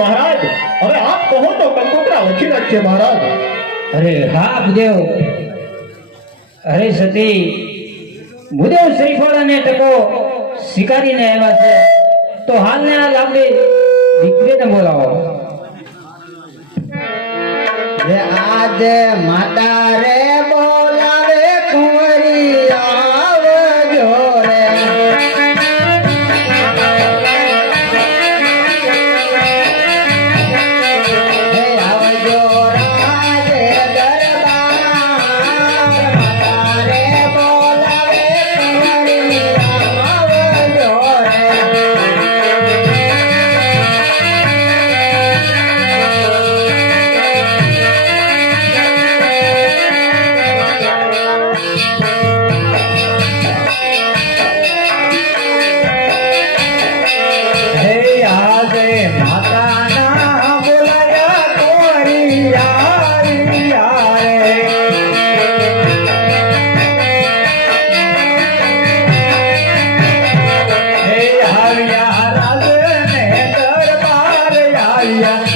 મહારાજ હવે આપ કહો તો કંકોત્રા લખી નાખશે મહારાજ. અરે હા ભૂદેવ. અરે સતી ભૂદેવ શ્રીફળ અને ટકો સ્વીકારીને આવ્યા છે. તો હાલને આ લાંબી દીકરીને બોલાવો. આજે માતા રે હે